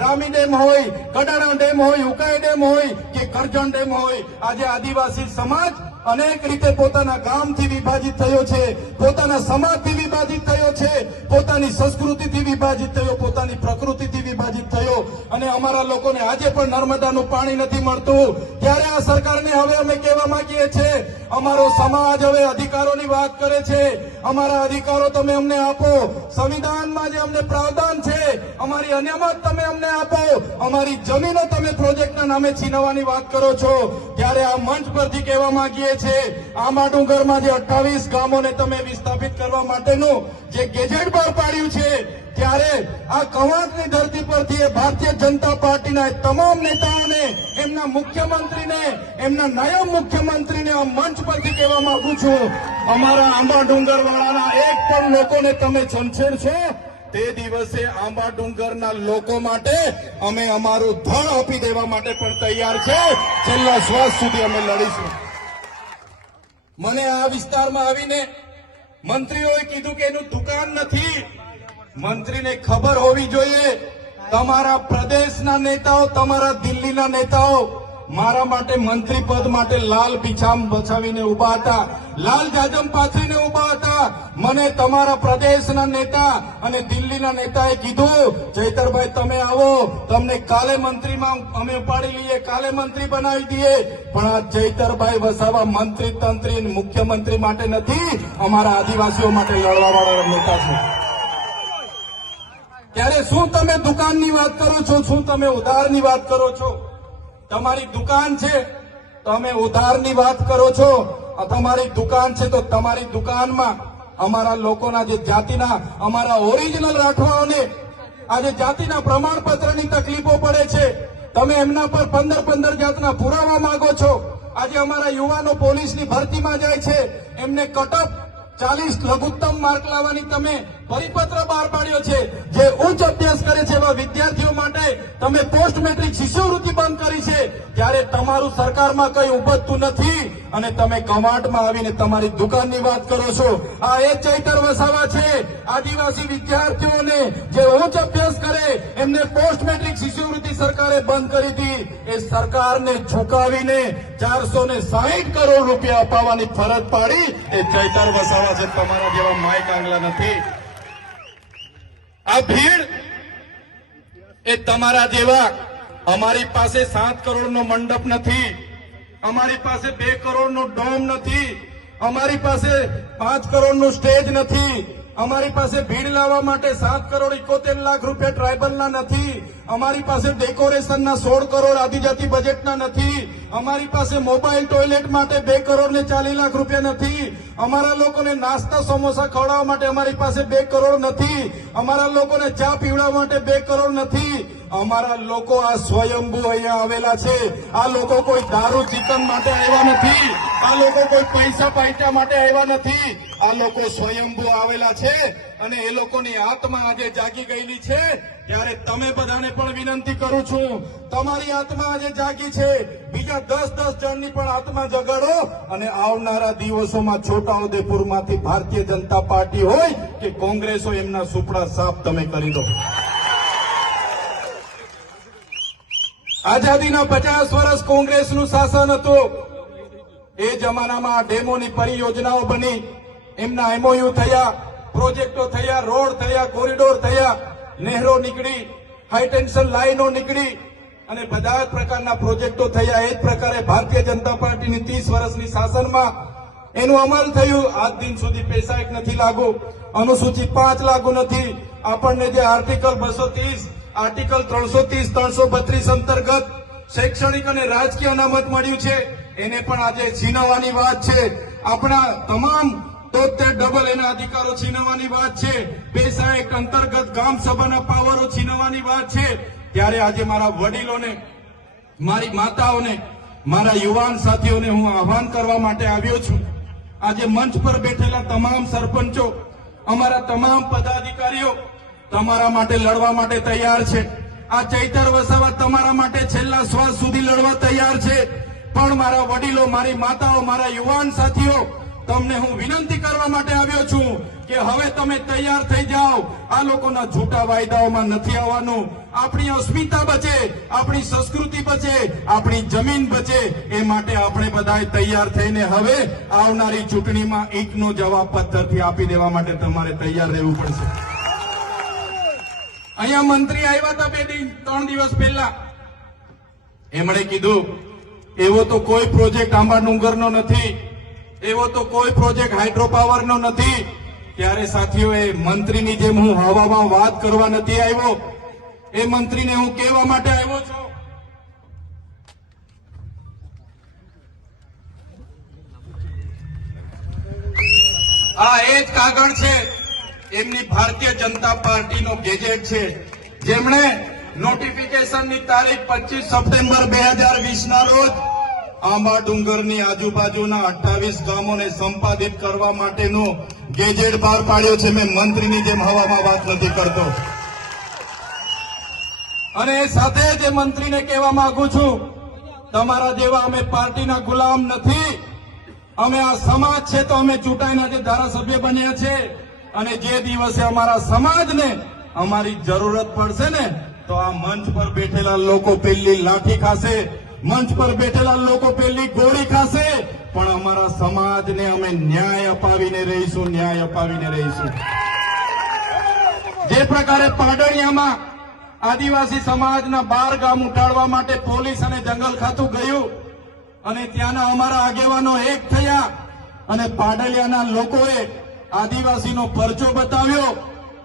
Rami dam હોય, Kadana dam હોય, Ukai dam હોય કે કરજણ ડેમ હોય, આજે આદિવાસી સમાજ અનેક રીતે પોતાના ગામથી વિભાજિત થયો છે, પોતાના સમાજથી વિભાજિત થયો છે, પોતાની સંસ્કૃતિથી વિભાજિત થયો, પોતાની પ્રકૃતિથી વિભાજિત થયો અને અમારા લોકોને આજે પણ નર્મદાનું પાણી નથી મળતું। ત્યારે આ સરકારને હવે અમે કહેવા માંગીએ છીએ, અમારો સમાજ હવે અધિકારોની વાત કરે છે, અમારા અધિકારો તમે અમને આપો, સંવિધાનમાં જે અમને પ્રાવધાન છે અમારી અનામત તમે અમને આપો, અમારી જમીનો તમે પ્રોજેક્ટના નામે છીનવવાની વાત કરો છો। ત્યારે આ મંચ પરથી કહેવા માંગીએ છે, આંબા ડુંગરમાં જે 28 ગામોને તમે વિસ્થાપિત કરવા માટેનું જે ગેજેટ બહાર પાડ્યું છે, ત્યારે આ કવાંટની ધરતી પરથી ભારતીય જનતા પાર્ટીના તમામ નેતાઓને, એમના મુખ્યમંત્રીને, એમના નાયબ મુખ્યમંત્રીને આ મંચ પરથી કહેવા માંગુ છું, અમારા આંબા ડુંગરવાળાના એક પણ લોકોને તમે છંછેડશો તે દિવસે આંબા ડુંગરના લોકો માટે અમે અમારું ધન આપી દેવા માટે પણ તૈયાર છે, છેલ્લા શ્વાસ સુધી અમે લડીશું। મને આ વિસ્તારમાં આવીને મંત્રીઓએ કીધું કે એનું દુકાન નથી। મંત્રીને ખબર હોવી જોઈએ, તમારા પ્રદેશના નેતાઓ, તમારા દિલ્હીના નેતાઓ મારા માટે મંત્રી પદ માટે લાલ પીછામ બચાવીને ઉભા હતા, લાલ જાજમ પાથરીને ઉભા હતા। મને તમારા પ્રદેશના નેતા અને દિલ્હીના નેતાએ કીધું, ચૈતરભાઈ તમે આવો, તમને કાલે મંત્રીમાં અમે ઉપાડી લઈએ, કાલે મંત્રી બનાવી દઈએ, પણ આ ચૈતરભાઈ વસાવા મંત્રી તંત્રી મુખ્યમંત્રી માટે નથી, અમારા આદિવાસીઓ માટે લડવાવાળા નેતા છે। ત્યારે શું તમે દુકાનની વાત કરો છો, શું તમે ઉધારની વાત કરો છો? તમારી દુકાન છે તમે ઉધારની વાત કરો છો, તમારી દુકાન છે તો તમારી દુકાનમાં અમારા લોકોના જે જાતિના, અમારા ઓરિજિનલ રાઠવાઓને આજે જાતિના પ્રમાણપત્રની તકલીફો પડે છે, તમે એમના પર 15 જાતના પુરાવા માંગો છો। આજે અમારા યુવાનો પોલીસની ભરતીમાં જાય છે, એમને કટઅપ 40 લઘુત્તમ માર્ક લાવવાની તમે પરિપત્ર બહાર પાડ્યો છે। જે ઉચ્ચ અભ્યાસ કરે છે એવા વિદ્યાર્થીઓ માટે તમે પોસ્ટ મેટ્રિક શિષ્યવૃત્તિ બંધ કરી છે, ત્યારે તમારું સરકારમાં કઈ ઉપજતું નથી અને તમે કવાંટમાં આવીને તમારી દુકાનની વાત કરો છો। આ એ ચૈતર વસાવા છે, આદિવાસી વિદ્યાર્થીઓને જે ઉચ્ચ અભ્યાસ કરે એમને પોસ્ટ મેટ્રિક શિષ્યવૃત્તિ સરકારે બંધ કરી હતી, એ સરકારને ઝુકાવીને 460 કરોડ રૂપિયા અપાવવાની ફરજ પાડી એ ચૈતર વસાવા છે, તમારા જેવા માય કાંગલા નથી। આ ભીડ એ તમારા જેવા, અમારી પાસે 7 કરોડનો મંડપ નથી, અમારી પાસે 2 કરોડનો ડોમ નથી, અમારી પાસે 5 કરોડનું સ્ટેજ નથી, અમારી પાસે ભીડ લાવવા માટે 7 કરોડ 71 લાખ રૂપિયા ટ્રાઇબલના નથી, અમારી પાસે ડેકોરેશનના 16 કરોડ આદિજાતિ બજેટના નથી, અમારી પાસે મોબાઈલ ટોયલેટ માટે 2 કરોડ ને 40 લાખ રૂપિયા નથી, અમારા લોકોને નાસ્તા સમોસા ખવડાવવા માટે અમારી પાસે 2 કરોડ નથી, અમારા લોકોને ચા પીવડાવવા માટે 2 કરોડ નથી। અમારા લોકો આ સ્વયંભૂ અહીંયા આવેલા છે, આ લોકો કોઈ દારૂ ચિકન માટે આવ્યા નથી, આ લોકો કોઈ પૈસા પાઇટા માટે આવ્યા નથી, આ લોકો સ્વયંભૂ આવેલા છે અને એ લોકોની આત્મા આજે જાગી ગયેલી છે। ત્યારે તમે બધાને પણ વિનંતી કરું છું, તમારી આત્મા આજે જાગી છે, બીજા 10 જણની પણ આત્મા જગાડો અને આવનારા દિવસોમાં છોટાઉદેપુરમાંથી ભારતીય જનતા પાર્ટી હોય કે કોંગ્રેસ હોય, એમના સુપડા સાફ તમે કરી દો। આઝાદીના 50 વર્ષ કોંગ્રેસનું શાસન હતું, એ જમાનામાં ડેમોની પરિયોજનાઓ બની, એમના એમઓયુ થયા, પ્રોજેક્ટો થયા, રોડ થયા, કોરિડોર થયા, નહેરો નીકળી, હાઈ ટેન્શન લાઈનો નીકળી અને બધા જ પ્રકારના પ્રોજેક્ટો થયા। એ જ પ્રકારે ભારતીય જનતા પાર્ટીની 30 વર્ષની શાસનમાં એનું અમલ થયું। આજ દિન સુધી પૈસા એક નથી લાગુ, અનુસૂચિત 5 લાગુ નથી, આપણને જે આર્ટિકલ 230, આર્ટિકલ 330, 332 અંતર્ગત શૈક્ષણિક અને રાજકીય અનામત મળ્યું છે, એને પણ આજે છીનવવાની વાત છે। આપણા તમામ 73 એના અધિકારો છીનવવાની વાત છે, પૈસા એક્ટ અંતર્ગત ગામ સભાના પાવરો છીનવવાની વાત છે। ત્યારે આજે મારા વડીલોને, મારી માતાઓને, મારા યુવાન સાથીઓને હું આહ્વાન કરવા માટે આવ્યો છું। આજે મંચ પર બેઠેલા તમામ સરપંચો, અમારા તમામ પદાધિકારીઓ તમારા માટે લડવા માટે તૈયાર છે। આ ચૈતર વસાવા તમારા માટે છેલ્લા શ્વાસ સુધી લડવા તૈયાર છે, પણ મારા વડીલો, મારી માતાઓ, મારા યુવાન સાથીઓ, તમને હું વિનંતી કરવા માટે આવ્યો છું કે હવે તમે તૈયાર થઈ જાઓ, આ લોકોના જૂઠા વાયદાઓમાં નથી આવવાનું, આપણી અસ્મિતા બચે, આપણી સંસ્કૃતિ બચે, આપણી જમીન બચે, એ માટે આપણે બધાએ તૈયાર થઈને હવે આવનારી ચૂંટણીમાં ઈંટનો જવાબ પથ્થરથી આપી દેવા માટે તમારે તૈયાર રહેવું પડશે. અહીંયા મંત્રી આવ્યા હતા 3 દિવસ પહેલા, એમણે કીધું એવો તો કોઈ પ્રોજેક્ટ આંબા ડુંગરનો નથી, એવો તો કોઈ પ્રોજેક્ટ હાઇડ્રો પાવરનો નથી. ત્યારે સાથીઓ, એ મંત્રીની જેમ હું હવામાં વાત કરવા નથી આવ્યો, એ મંત્રીને હું કહેવા માટે આવ્યો છું. આ એ જ કાગળ છે, એમની ભારતીય જનતા પાર્ટીનો ગેજેટ છે, જેમણે નોટિફિકેશનની તારીખ 25 સપ્ટેમ્બર 2020 ના રોજ આંબા ડુંગરની આજુબાજુના 28 ગામોને સંપાદિત કરવા માટેનું ગેજેટ બહાર પાડ્યો છે. મેં મંત્રીની જેમ હવામાં વાત નથી કરતો. અને સાથે જ મંત્રીને કહેવા માંગુ છું, તમારા જેવા અમે પાર્ટીના ગુલામ નથી, અમે આ સમાજ છે તો અમે ચૂંટાઈને જે ધારાસભ્ય બન્યા છે, અને જે દિવસે અમારા સમાજને અમારી જરૂરત પડશે ને, તો આ મંચ પર બેઠેલા લોકો પેલી લાઠી ખાશે, મંચ પર બેઠેલા લોકો પેલી ગોળી ખાશે, પણ અમારા સમાજને અમે ન્યાય અપાવીને રહીશું, ન્યાય અપાવીને રહીશું. જે પ્રકારે પાડળિયામાં આદિવાસી સમાજના 12 ગામ ઉઠાડવા માટે પોલીસ અને જંગલ ખાતું ગયું, અને ત્યાંના અમારા આગેવાનો એક થયા અને પાડલિયાના લોકોએ આદિવાસીનો પરચો બતાવ્યો,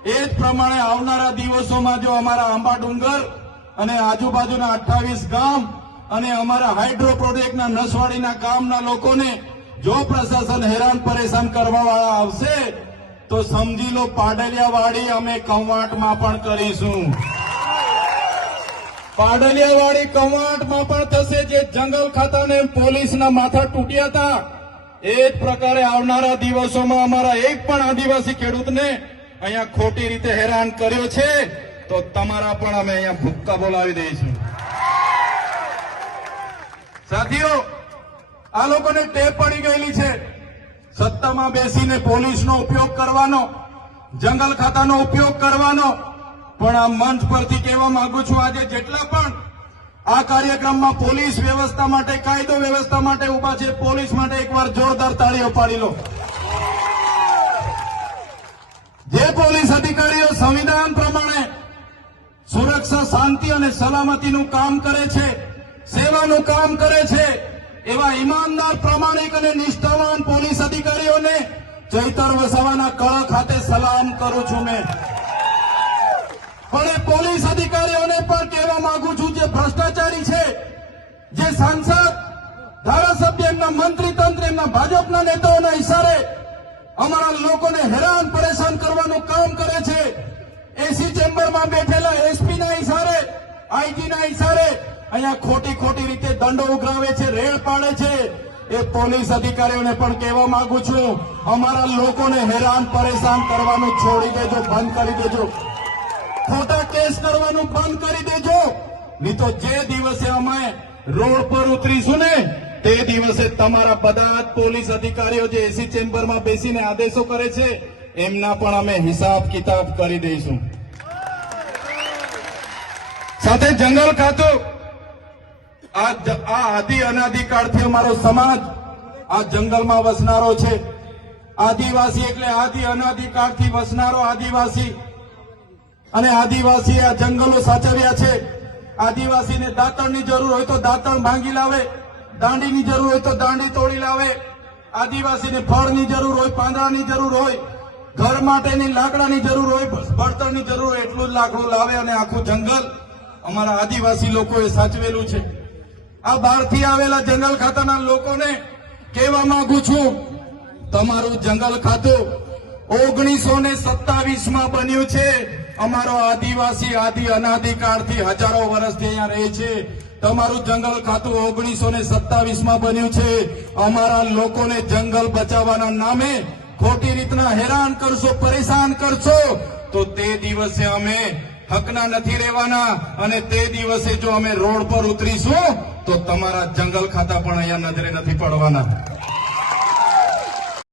એ જ પ્રમાણે આવનારા દિવસોમાં જો અમારા આંબા ડુંગર અને આજુબાજુના 28 ગામ અને અમારા હાઇડ્રો પ્રોજેક્ટના નસવાડીના ગામના લોકોને જો પ્રશાસન હેરાન પરેશાન કરવાવાળા આવશે, તો સમજી લો પાડલિયાવાડી અમે કવાંટમાં પણ કરીશું. પાડલિયાવાડી કવાંટમાં પણ થશે. જે જંગલ ખાતાને પોલીસના માથા તૂટ્યા હતા, એ જ પ્રકારે આવનારા દિવસોમાં અમારા એક પણ આદિવાસી ખેડૂતને અહીંયા ખોટી રીતે હેરાન કર્યો છે, તો તમારા પણ અમે અહીંયા ભૂક્કા બોલાવી દઈશું. સાથીઓ, આ લોકોને ટેવ પડી ગયેલી છે સત્તામાં બેસીને પોલીસનો ઉપયોગ કરવાનો, જંગલ ખાતાનો ઉપયોગ કરવાનો. પણ આ મંચ પરથી કહેવા માંગુ છું, આજે જેટલા પણ આ કાર્યક્રમમાં પોલીસ વ્યવસ્થા માટે, કાયદો વ્યવસ્થા માટે ઉભા છે, પોલીસ માટે એકવાર જોરદાર તાળીઓ પાડી લો. જે પોલીસ અધિકારીઓ સંવિધાન પ્રમાણે સુરક્ષા, શાંતિ અને સલામતીનું કામ કરે છે, સેવાનું કામ કરે છે, એવા ઈમાનદાર, પ્રામાણિક અને નિષ્ઠાવાન પોલીસ અધિકારીઓને ચૈતર વસાવાના કળ ખાતે સલામ કરું છું મેં. પણ એ પોલીસ અધિકારીઓને પણ કહેવા માંગુ છું, જે ભ્રષ્ટાચારી છે, જે સાંસદ, ધારાસભ્ય, એમના મંત્રી તંત્ર, એમના ભાજપના નેતાઓના ઇશારે અમારા લોકોને હેરાન પરેશાન કરવાનું કામ કરે છે, એસી ચેમ્બરમાં બેઠેલા એસપીના ઇશારે, આઈજીના ઇશારે અહીંયા ખોટી રીતે દંડો ઉઘરાવે છે, રેડ પાડે છે, એ પોલીસ અધિકારીઓને પણ કહેવા માંગુ છું, અમારા લોકોને હેરાન પરેશાન કરવાનું છોડી દેજો, બંધ કરી દેજો. ખોટા કેસ કરવાનું બંધ કરી દેજો, નહીં તો જે દિવસે અમે રોડ પર ઉતરીશું ને, તે દિવસે તમારા બધા જ પોલીસ અધિકારીઓ જે એસી ચેમ્બરમાં બેસીને આદેશો કરે છે, એમના પણ અમે હિસાબ કિતાબ કરી દઈશું. સાથે જંગલ ખાતું, આ આદિ અનાદિકાળથી અમારો સમાજ આ જંગલમાં વસનારો છે. આદિવાસી એટલે આદિ અનાદિકાળથી વસનારો આદિવાસી, અને આદિવાસીએ આ જંગલો સાચવ્યા છે. આદિવાસીને દાંતણની જરૂર હોય તો દાંતણ ભાંગી લાવે, દાંડીની જરૂર હોય તો દાંડી તોડી લાવે, આદિવાસીને ફળની જરૂર હોય, પાંદડાની જરૂર હોય, ઘર માટેની લાકડાની જરૂર હોય, બળતણની જરૂર હોય, એટલું જ લાકડું લાવે, અને આખું જંગલ અમારા આદિવાસી લોકોએ સાચવેલું છે. આ બહારથી આવેલા જંગલ ખાતાના લોકોને કહેવા માંગુ છું, તમારું જંગલ ખાતું 1927માં બન્યું છે. અમારો આદિવાસી આદિ અનાદિકાળથી હજારો વર્ષથી અહીંયા રહે છે. તમારું જંગલ ખાતું 1927માં બન્યું છે. અમારા લોકોને જંગલ બચાવવાના નામે ખોટી રીતના હેરાન કરશો, પરેશાન કરશો, તો તે દિવસે અમે હકના નથી રહેવાના, અને તે દિવસે જો અમે રોડ પર ઉતરીશું તો તમારા જંગલ ખાતા પણ અહીંયા નજરે નથી પડવાના.